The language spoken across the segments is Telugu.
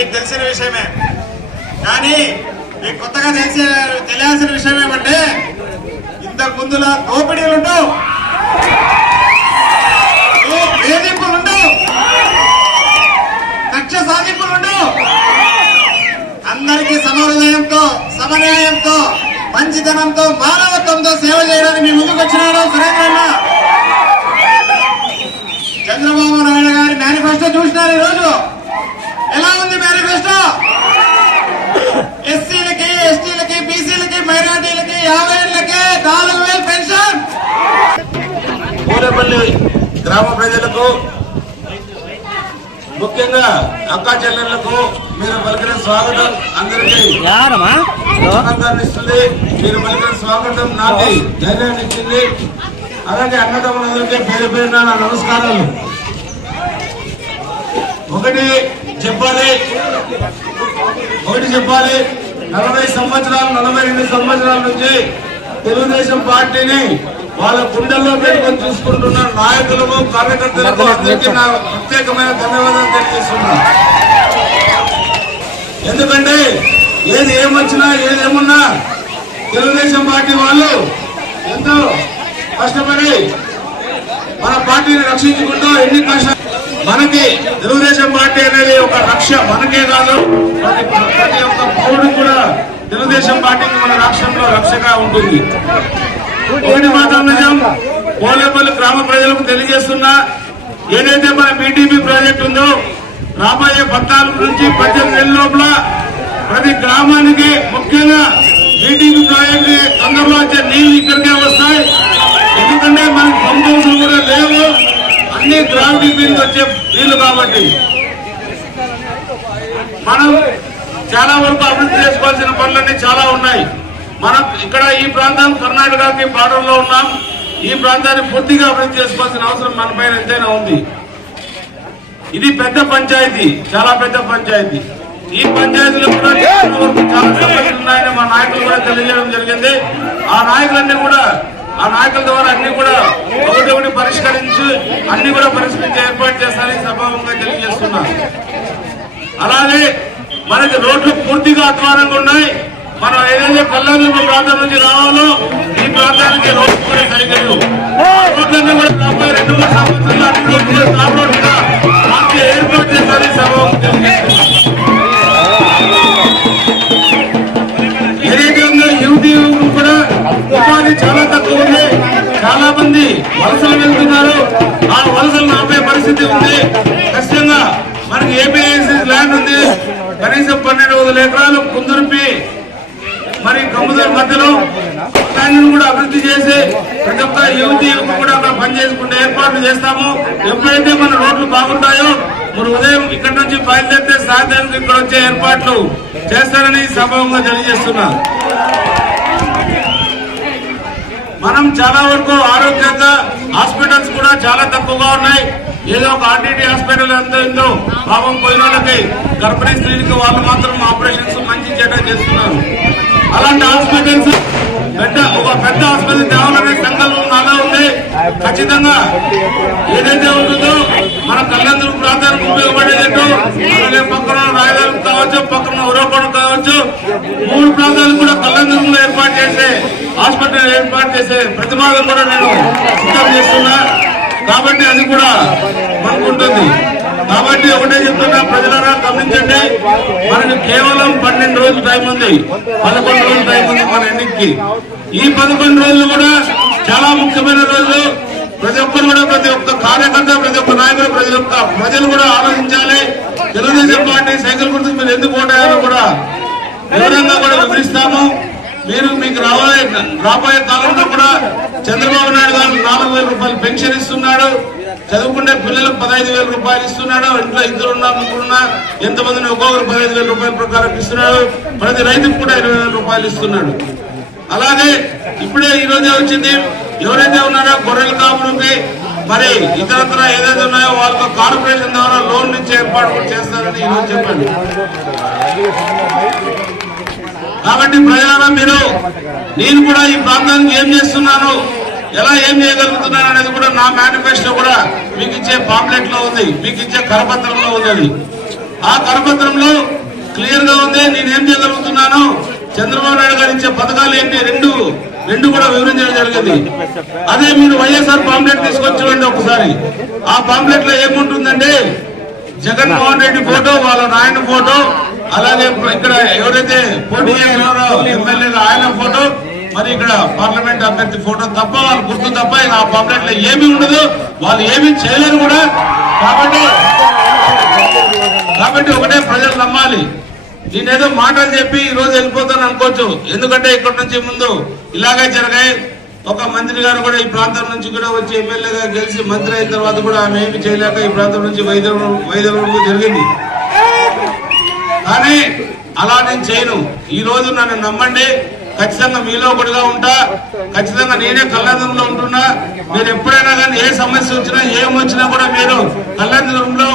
మీకు తెలిసిన విషయమే. కానీ మీకు కొత్తగా తెలిసి తెలియాల్సిన విషయం ఏమంటే ఇంతకు ముందులా దోపిడీలు ఉండవు. వేధింపులు ఉండవు. కక్ష సాధింపులు ఉండవు. అందరికీ సమహృదయంతో సమన్యాయంతో మంచితనంతో మానవత్వంతో సేవ చేయడానికి మీ ముందుకు వచ్చినాడు సురేంద్రన్న చంద్రబాబు నాయుడు గారి మేనిఫెస్టో చూసినారు ఈ రోజు ఎలా ఉంది మేనిఫెస్టో ఎస్సీలకి ఎస్టీలకి బీసీలకి మైనార్టీలకి యాభై ఏళ్ళకి నాలుగు వేలు పెన్షన్ పూలపల్లి గ్రామ ప్రజలకు ముఖ్యంగా అక్కా చెల్లెళ్ళకు మీరు పలికిన స్వాగతం అందరికీ. ఇస్తుంది. మీరు పలికిన స్వాగతం నాకు ధైర్యాన్ని ఇచ్చింది. అలాగే అన్నదమ్ములందరికీ పేరు పేరున నా నమస్కారాలు. ఒకటి చెప్పాలి. ఒకటి చెప్పాలి. నలభై సంవత్సరాలు నలభై రెండు సంవత్సరాల నుంచి తెలుగుదేశం పార్టీని వాళ్ళ గుండెల్లో పెట్టుకొని చూసుకుంటున్న నాయకులకు కార్యకర్తలకు అందరికీ నా ప్రత్యేకమైన ధన్యవాదాలు తెలియజేస్తున్నా. ఎందుకంటే ఏది ఏమొచ్చినా ఏది ఏమున్నా తెలుగుదేశం పార్టీ వాళ్ళు ఎంతో కష్టపడి మన పార్టీని రక్షించుకుంటూ ఎన్ని కష్ట మనకి తెలుగుదేశం పార్టీ అనేది ఒక రక్ష మనకే కాదు. ప్రతి ప్రతి ఒక్క పౌరుడు కూడా తెలుగుదేశం పార్టీకి మన రాష్ట్రంలో రక్షగా ఉంటుంది. ఒకటి మాత్రం నిజం పోలేపల్లి గ్రామ ప్రజలకు తెలియజేస్తున్నా ఏదైతే మన బీటీపీ ప్రాజెక్ట్ ఉందో రాబోయే పద్నాలుగు నుంచి పద్దెనిమిది నెలల లోపల ప్రతి గ్రామానికి ముఖ్యంగా బీటీపీ ప్రాజెక్ట్ తొందరలో వచ్చే నీళ్ళు ఇక్కడికే వస్తాయి. ఎందుకంటే మనకి పంప్ హౌస్లు కూడా లేవు. అన్ని గ్రావిటీ మీద వచ్చే నీళ్ళు కాబట్టి. మనం చాలా వరకు అభివృద్ధి చేసుకోవాల్సిన పనులన్నీ చాలా ఉన్నాయి. మనం ఇక్కడ ఈ ప్రాంతం కర్ణాటకకి బార్డర్లో ఉన్నాం. ఈ ప్రాంతాన్ని పూర్తిగా అభివృద్ధి చేసుకోవాల్సిన అవసరం మన పైన ఎంతైనా ఉంది. ఇది పెద్ద పంచాయతీ చాలా పెద్ద పంచాయతీ. ఈ పంచాయతీలో కూడా చాలా సమస్యలు ఉన్నాయని మా నాయకులు కూడా తెలియజేయడం జరిగింది. ఆ నాయకులన్నీ కూడా ఆ నాయకుల ద్వారా అన్ని కూడా ఒకటి ఒకటి పరిష్కరించి అన్ని కూడా పరిష్కరించి ఏర్పాటు చేస్తారని సభావంగా తెలియజేస్తున్నారు అలాగే మనకి రోడ్లు పూర్తిగా అధ్వానంగా ఉన్నాయి. మనం ఏదైతే కళ్యాణ ప్రాంతం నుంచి రావాలో ఈ ప్రాంతానికి రోడ్డు కూడా సరిగ్గా రోడ్లన్నీ కూడా రాబోయే రెండు మూడు సంవత్సరాలు మార్చి ఏర్పాటు చేస్తారని సభావంగా ఏదైతే యువతి కూడా ఉపాధి చాలా తక్కువ ఉంది. చాలా మంది వలసలు వెళ్తున్నారు. ఆ వలసలు ఆపే పరిస్థితి ఉంది. ఖచ్చితంగా మనకి ఏపీఐసి ల్యాండ్ ఉంది. కనీసం పన్నెండు వందల ఎకరాలు కుందుర్పి మరి కమ్ముదల మధ్యలో దానిని కూడా అభివృద్ధి చేసి ప్రతి ఒక్క యువతి యువకు కూడా అక్కడ పనిచేసుకుంటే ఏర్పాట్లు చేస్తాము. ఎప్పుడైతే మన రోడ్లు బాగుంటాయో మరి ఉదయం ఇక్కడ నుంచి బయలుదేరితే సాయంత్రానికి ఇక్కడ వచ్చే ఏర్పాట్లు చేస్తారని సభంగా తెలియజేస్తున్నా. మనం చాలా వరకు ఆరోగ్యంగా హాస్పిటల్స్ కూడా చాలా తక్కువగా ఉన్నాయి. ఏదో ఒక ఆర్టీటీ హాస్పిటల్ ఎంత ఉందో పాపం పోయిన వాళ్ళకి గర్భిణీ స్త్రీలకు వాళ్ళు మాత్రం ఆపరేషన్స్ మంచి చెడ్డ చేస్తున్నారు. అలాంటి హాస్పిటల్స్ పెద్ద ఒక పెద్ద హాస్పిటల్ తేవాలనే సంకల్పం నాగా ఉంది ఖచ్చితంగా ఏదైతే ఉంటుందో మన కళ్యాణ ప్రాంతానికి ఉపయోగపడేటట్టు అలాగే పక్కన రాయదారు కావచ్చు పక్కన ఉరవపడ కావచ్చు మూడు ప్రాంతాలు కూడా కళ్యాణంలో ఏర్పాటు చేసే హాస్పిటల్ ఏర్పాటు చేసే ప్రతిపాదన కూడా నేను సిద్ధం చేస్తున్నా. కాబట్టి అది కూడా మనకుంటుంది కాబట్టి ఒకటే చెప్తున్నా ప్రజలరా గమనించండి. మనకు కేవలం పన్నెండు రోజులు టైం ఉంది. పదకొండు రోజులు టైం ఉంది మన ఎన్నికకి ఈ పదకొండు రోజులు కూడా చాలా ముఖ్యమైన రోజులు ప్రతి ఒక్కరు కూడా ప్రతి ఒక్క కార్యకర్త ప్రతి ఒక్క నాయకుడు ప్రతి ఒక్క ప్రజలు కూడా ఆలోచించాలి. తెలుగుదేశం పార్టీ సైకిల్ గురించి మీరు ఎందుకు ఓటారో కూడా వివరంగా కూడా వివరిస్తాము. మీరు మీకు రాబోయే రాబోయే కాలంలో కూడా చంద్రబాబు నాయుడు గారు నాలుగు వేల రూపాయలు పెన్షన్ ఇస్తున్నాడు. చదువుకునే పిల్లలకు పదహైదు వేల రూపాయలు ఇస్తున్నాడు ఇంట్లో ఇద్దరు ఉన్నా ఎంతమందిని ఒక్కొక్కరు పదహైదు వేల రూపాయల ప్రకారం ఇస్తున్నాడు ప్రతి రైతుకు కూడా ఇరవై వేల రూపాయలు ఇస్తున్నాడు. అలాగే ఇప్పుడే ఈ రోజే వచ్చింది ఎవరైతే ఉన్నారో గొర్రెల కాపులకి మరి ఇతరత్ర ఏదైతే ఉన్నాయో వాళ్ళకు కార్పొరేషన్ ద్వారా లోన్ నుంచి ఏర్పాటు చేస్తారని ఈరోజు చెప్పండి. కాబట్టి ప్రజలారా మీరు నేను కూడా ఈ ప్రాంతానికి ఏం చేస్తున్నాను? ఎలా ఏం చేయగలుగుతున్నాను అనేది కూడా నా మేనిఫెస్టో కూడా మీకు ఇచ్చే పాంప్లెట్లో ఉంది. మీకు ఇచ్చే కరపత్రంలో ఉంది అది. ఆ కరపత్రంలో క్లియర్గా ఉంది. నేనేం చేయగలుగుతున్నాను చంద్రబాబు నాయుడు గారు ఇచ్చే పథకాలు ఏంటి రెండు రెండు కూడా వివరించడం జరిగింది. అదే మీరు వైఎస్ఆర్ పాంప్లెట్ తీసుకొచ్చి చూడండి ఒకసారి. ఆ పాంప్లెట్లో ఏముంటుందంటే జగన్మోహన్ రెడ్డి ఫోటో వాళ్ళ నాయన ఫోటో అలాగే ఇక్కడ ఎవరైతే పోటీ చేస్తున్నారో ఎమ్మెల్యేగా ఆయన ఫోటో మరి ఇక్కడ పార్లమెంట్ అభ్యర్థి ఫోటో తప్ప వాళ్ళు గుర్తు తప్ప ఆ పాంప్లెట్లో ఏమీ ఉండదు. వాళ్ళు ఏమీ చేయలేరు కూడా. కాబట్టి కాబట్టి ఒకటే ప్రజలు నమ్మాలి. నేనేదో మాటలు చెప్పి ఈ రోజు వెళ్ళిపోతాను అనుకోవచ్చు. ఎందుకంటే ఇక్కడ నుంచి ముందు ఇలాగే జరిగాయి. ఒక మంత్రి గారు కూడా ఈ ప్రాంతం నుంచి కూడా వచ్చి ఎమ్మెల్యేగా గెలిచి మంత్రి అయిన తర్వాత కూడా ఆమె ఏమి చేయలేక ఈ ప్రాంతం నుంచి వైద్యం వైద్యం జరిగింది. కానీ అలా నేను చేయను. ఈ రోజు నన్ను నమ్మండి. ఖచ్చితంగా మీలో ఒకటిగా ఉంటా. ఖచ్చితంగా నేనే కళ్యాణంలో ఉంటున్నా. మీరు ఎప్పుడైనా కానీ ఏ సమస్య వచ్చినా ఏం వచ్చినా కూడా మీరు కళ్యాణంలో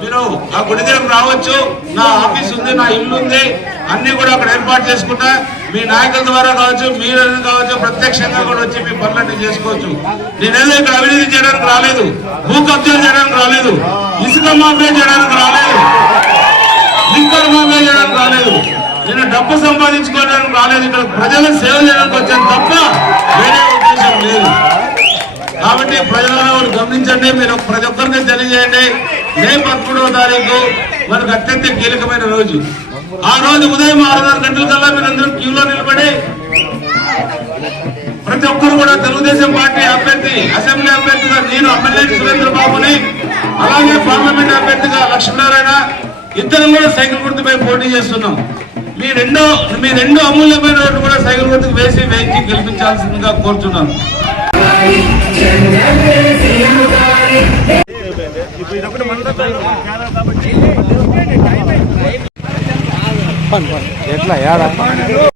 మీరు ఆ గుడి దగ్గరకు రావచ్చు. నా ఆఫీస్ ఉంది నా ఇల్లు ఉంది. అన్ని కూడా అక్కడ ఏర్పాటు చేసుకుంటా. మీ నాయకుల ద్వారా కావచ్చు మీరు కావచ్చు ప్రత్యక్షంగా కూడా వచ్చి మీ పనులన్నీ చేసుకోవచ్చు. నేనేదో ఇక్కడ అభివృద్ధి చేయడానికి రాలేదు. భూ కబ్జాలు చేయడానికి రాలేదు. ఇసుక మాఫీ చేయడానికి రాలేదు. లిక్కర్ మాఫీ చేయడానికి రాలేదు. నేను డబ్బు సంపాదించుకోవడానికి రాలేదు. ఇక్కడ ప్రజలకు సేవ చేయడానికి వచ్చాను తప్ప వేరే ఉద్దేశం లేదు. కాబట్టి ప్రజలను గమనించండి మీరు ప్రతి ఒక్కరికి తెలియజేయండి. మే పదమూడవ తారీఖు మనకు అత్యంత కీలకమైన రోజు. ఆ రోజు ఉదయం ఆరున్నర గంటల కల్లా మీరు క్యూలో నిలబడి ప్రతి ఒక్కరు కూడా తెలుగుదేశం పార్టీ అభ్యర్థి అసెంబ్లీ అభ్యర్థిగా నేను ఎమ్మెల్యే సురేంద్ర బాబుని అలాగే పార్లమెంట్ అభ్యర్థిగా లక్ష్మీనారాయణ ఇద్దరు కూడా సైకిల్ గుర్తుపై పోటీ చేస్తున్నాం. మీ రెండో మీ రెండు అమూల్యమైన కూడా సైకిల్ గుర్తుకు వేసి వేయించి గెలిపించాల్సిందిగా కోరుతున్నాను ఎట్లా? ఏడా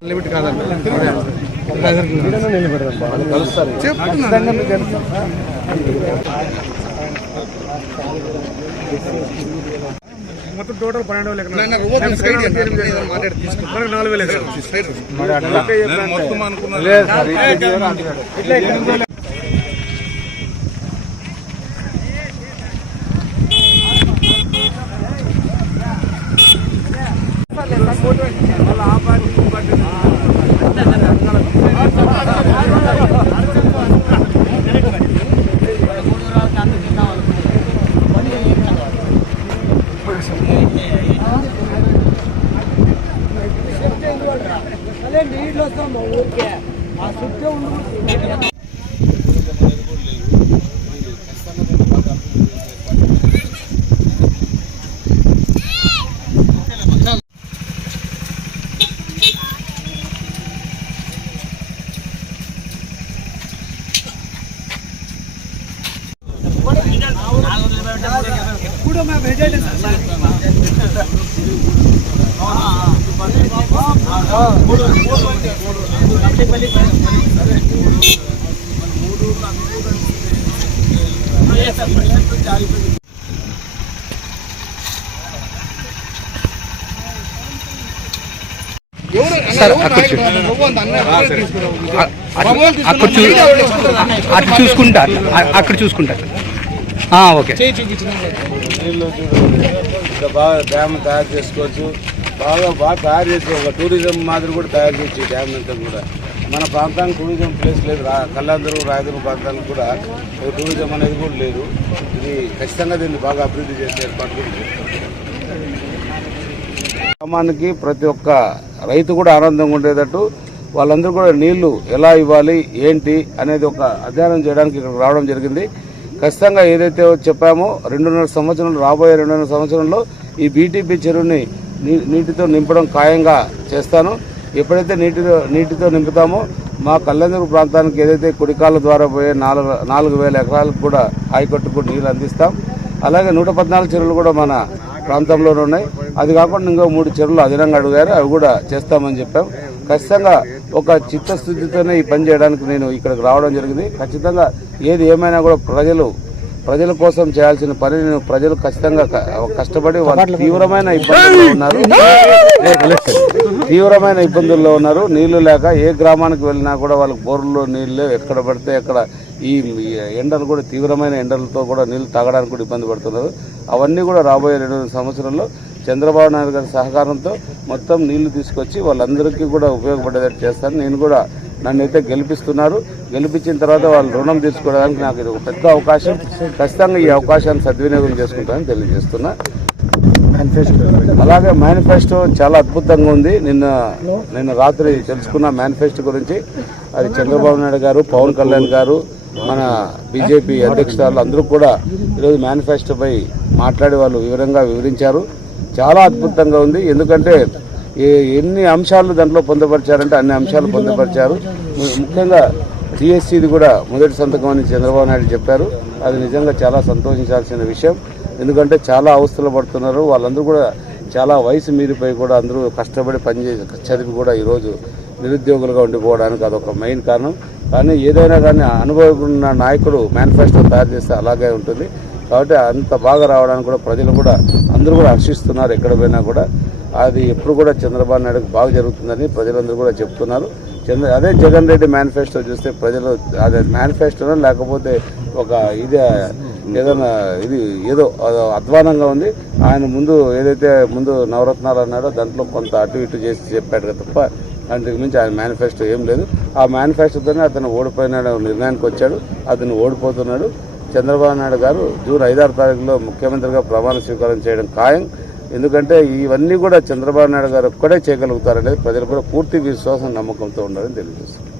లిమిట్ కాదండి. కలుస్తారు ఖచ్చితంగా కలుస్తారు. మొత్తం టోటల్ పన్నెండు వేలు ఎకరాలు. నాలుగు వేలు ఎకరాలు. మరి అట్లా లేదు సార్ ఇది వేరు, అది ఎప్పుడు మా అక్కడ చూ- అక్కడ అటు చూసుకుంటా. అక్కడ చూసుకుంటా. ఓకే. నీళ్ళు చూడండి ఇంకా బాగా డ్యామ్ తయారు చేసుకోవచ్చు. బాగా బాగా తయారు చేసి ఒక టూరిజం మాదిరి కూడా తయారు చేయొచ్చు ఈ డ్యామ్ అంతా కూడా. మన ప్రాంతానికి టూరిజం ప్లేస్ లేదు. రా కళ్యాణదుర్గ రాయదుర్గ ప్రాంతానికి కూడా ఒక టూరిజం అనేది కూడా లేదు. ఇది ఖచ్చితంగా దీన్ని బాగా అభివృద్ధి చేసే ఏర్పాటు. గ్రామానికి ప్రతి ఒక్క రైతు కూడా ఆనందంగా ఉండేటట్టు వాళ్ళందరూ కూడా నీళ్ళు ఎలా ఇవ్వాలి ఏంటి అనేది ఒక అధ్యయనం చేయడానికి ఇక్కడ రావడం జరిగింది. ఖచ్చితంగా ఏదైతే చెప్పామో రెండున్నర సంవత్సరంలో రాబోయే రెండున్నర సంవత్సరంలో ఈ బీటీపీ చెరువుని నీ- నీటితో నింపడం ఖాయంగా చేస్తాను. ఎప్పుడైతే నీటితో నీటితో నింపుతామో మా కళ్యాణదుర్గ ప్రాంతానికి ఏదైతే కుడికాళ్ళ ద్వారా పోయే నాలుగు నాలుగు వేల ఎకరాలకు కూడా ఆయకట్టుకు నీళ్ళు అందిస్తాం. అలాగే నూట పద్నాలుగు చెరువులు కూడా మన ప్రాంతంలోనే ఉన్నాయి. అది కాకుండా ఇంకో మూడు చెరువులు అదనంగా అడిగారు. అవి కూడా చేస్తామని చెప్పాం. ఖచ్చితంగా ఒక చిత్తశుద్ధితోనే ఈ పని చేయడానికి నేను ఇక్కడికి రావడం జరిగింది. ఖచ్చితంగా ఏది ఏమైనా కూడా ప్రజలు ప్రజల కోసం చేయాల్సిన పనిని ప్రజలు ఖచ్చితంగా కష్టపడి వాళ్ళు తీవ్రమైన ఇబ్బందుల్లో ఉన్నారు. తీవ్రమైన ఇబ్బందుల్లో ఉన్నారు. నీళ్ళు లేక ఏ గ్రామానికి వెళ్ళినా కూడా వాళ్ళకి బోర్లు నీళ్ళు ఎక్కడ పడితే అక్కడ ఈ ఎండలు కూడా తీవ్రమైన ఎండలతో కూడా నీళ్ళు తాగడానికి కూడా ఇబ్బంది పడుతున్నారు. అవన్నీ కూడా రాబోయే రెండు సంవత్సరాల్లో చంద్రబాబు నాయుడు గారి సహకారంతో మొత్తం నీళ్ళు తీసుకొచ్చి వాళ్ళందరికీ కూడా ఉపయోగపడేటట్టు చేస్తాను. నేను కూడా నన్ను అయితే గెలిపిస్తున్నారు. గెలిపించిన తర్వాత వాళ్ళు రుణం తీసుకోవడానికి నాకు ఇది ఒక పెద్ద అవకాశం. ఖచ్చితంగా ఈ అవకాశాన్ని సద్వినియోగం చేసుకుంటానని తెలియజేస్తున్నా. అలాగే మేనిఫెస్టో చాలా అద్భుతంగా ఉంది. నిన్న నిన్న రాత్రి తెలుసుకున్న మేనిఫెస్టో గురించి. అది చంద్రబాబు నాయుడు గారు పవన్ కళ్యాణ్ గారు మన బీజేపీ అధ్యక్షురాలు అందరూ కూడా ఈరోజు మేనిఫెస్టోపై మాట్లాడే వాళ్ళు వివరంగా వివరించారు. చాలా అద్భుతంగా ఉంది. ఎందుకంటే ఎన్ని అంశాలు దాంట్లో పొందుపరిచారంటే అన్ని అంశాలు పొందుపరిచారు. ముఖ్యంగా టీఎస్సీది కూడా మొదటి సంతకం అని చంద్రబాబు నాయుడు చెప్పారు. అది నిజంగా చాలా సంతోషించాల్సిన విషయం. ఎందుకంటే చాలా అవస్థలు పడుతున్నారు. వాళ్ళందరూ కూడా చాలా వయసు మీరిపోయి కూడా అందరూ కష్టపడి పనిచేసి చదివి కూడా ఈరోజు నిరుద్యోగులుగా ఉండిపోవడానికి అదొక మెయిన్ కారణం. కానీ ఏదైనా కానీ అనుభవం నాయకుడు మేనిఫెస్టో తయారు చేస్తే అలాగే ఉంటుంది. కాబట్టి అంత బాగా రావడానికి కూడా ప్రజలు కూడా అందరూ కూడా హర్షిస్తున్నారు. ఎక్కడ పోయినా కూడా అది ఎప్పుడు కూడా చంద్రబాబు నాయుడుకు బాగా జరుగుతుందని ప్రజలందరూ కూడా చెప్తున్నారు. చంద్ర అదే జగన్ రెడ్డి మేనిఫెస్టో చూస్తే ప్రజలు అదే మేనిఫెస్టోనో లేకపోతే ఒక ఇది ఏదైనా ఇది ఏదో అధ్వానంగా ఉంది. ఆయన ముందు ఏదైతే ముందు నవరత్నాలు అన్నాడో దాంట్లో కొంత అటు ఇటు చేసి చెప్పాడు కదా తప్ప అందుకు మించి ఆయన మేనిఫెస్టో ఏం లేదు. ఆ మేనిఫెస్టోతోనే అతను ఓడిపోయినాడు నిర్ణయానికి వచ్చాడు. అతను ఓడిపోతున్నాడు. చంద్రబాబు నాయుడు గారు జూన్ ఐదారు తారీఖులో ముఖ్యమంత్రిగా ప్రమాణ స్వీకారం చేయడం ఖాయం. ఎందుకంటే ఇవన్నీ కూడా చంద్రబాబు నాయుడు గారు ఒక్కడే చేయగలుగుతారనేది ప్రజలు కూడా పూర్తి విశ్వాసం నమ్మకంతో ఉండాలని తెలియజేస్తారు